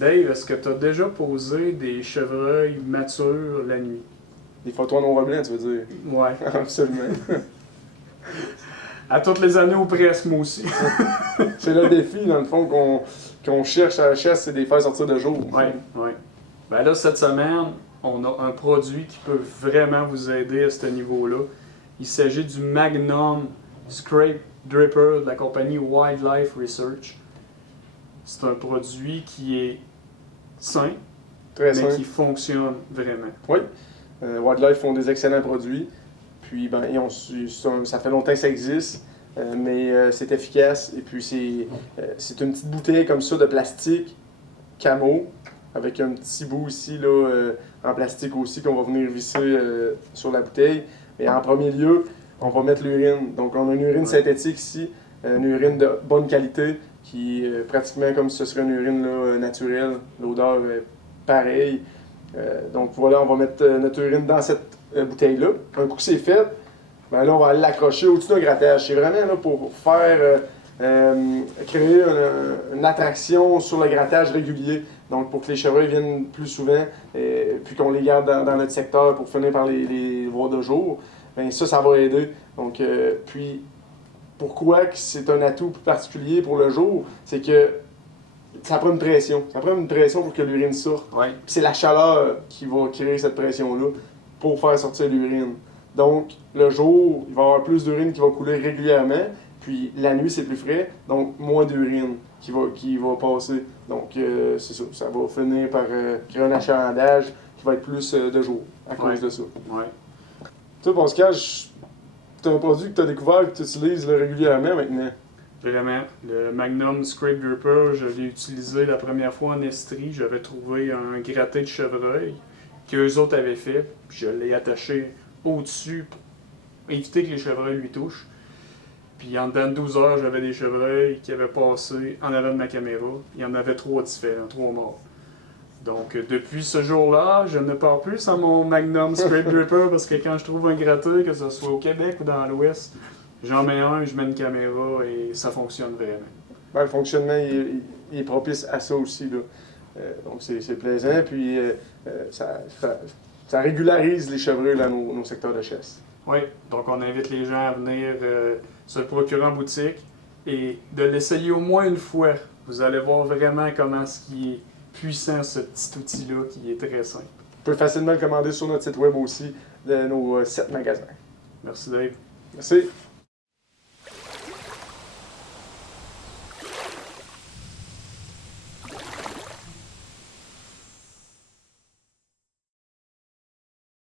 Dave, est-ce que tu as déjà posé des chevreuils matures la nuit? Des photos en noir et blanc, tu veux dire? Ouais. Absolument. À toutes les années ou presque, moi aussi. C'est le défi, dans le fond, qu'on cherche à la chasse, c'est de les faire sortir de jour. Ouais, ouais. Ben là, cette semaine, on a un produit qui peut vraiment vous aider à ce niveau-là. Il s'agit du Magnum Scrape Dripper de la compagnie Wildlife Research. C'est un produit qui est sain, Très mais simple. qui fonctionne vraiment. Oui. Wildlife font des excellents produits. Puis, ben, ça fait longtemps que ça existe, mais c'est efficace. Et puis, c'est une petite bouteille comme ça de plastique camo, avec un petit bout ici là, en plastique aussi qu'on va venir visser sur la bouteille. Mais en premier lieu, on va mettre l'urine. Donc, on a une urine synthétique ici, une urine de bonne qualité, qui est pratiquement comme si ce serait une urine là, naturelle. L'odeur est pareille. Donc voilà, on va mettre notre urine dans cette bouteille-là. Un coup que c'est fait, ben là, on va l'accrocher au-dessus d'un grattage. C'est vraiment là, pour faire créer une attraction sur le grattage régulier. Donc pour que les chevreuils viennent plus souvent, puis qu'on les garde dans notre secteur pour finir par les voir de jour. Ben ça va aider. Donc, puis pourquoi que c'est un atout plus particulier pour le jour, c'est que ça prend une pression. Ça prend une pression pour que l'urine sorte. Ouais. Puis c'est la chaleur qui va créer cette pression-là pour faire sortir l'urine. Donc, le jour, il va y avoir plus d'urine qui va couler régulièrement. Puis la nuit, c'est plus frais, donc moins d'urine qui va passer. Donc, c'est ça. Ça va finir par créer un achalandage qui va être plus de jour à cause de ça. Ouais. Toi, Pascal, c'est un produit que tu as découvert et que tu utilises là, régulièrement maintenant. Vraiment. Le Magnum Scrape Gripper, je l'ai utilisé la première fois en Estrie. J'avais trouvé un gratté de chevreuil qu'eux autres avaient fait. Puis je l'ai attaché au-dessus pour éviter que les chevreuils lui touchent. Puis en dedans de 12 heures, j'avais des chevreuils qui avaient passé en avant de ma caméra. Il y en avait 3 différents, 3 morts. Donc depuis ce jour-là, je ne pars plus sans mon Magnum Scrape Gripper parce que quand je trouve un gratté, que ce soit au Québec ou dans l'Ouest, j'en mets un, je mets une caméra et ça fonctionne vraiment. Ben, le fonctionnement il est propice à ça aussi. Là. Donc c'est plaisant. Puis ça régularise les chevreuils dans nos secteurs de chasse. Oui, donc on invite les gens à venir se le procurer en boutique et de l'essayer au moins une fois. Vous allez voir vraiment comment ce qui est puissant, ce petit outil-là qui est très simple. On peut facilement le commander sur notre site web aussi, de nos 7 magasins. Merci Dave. Merci.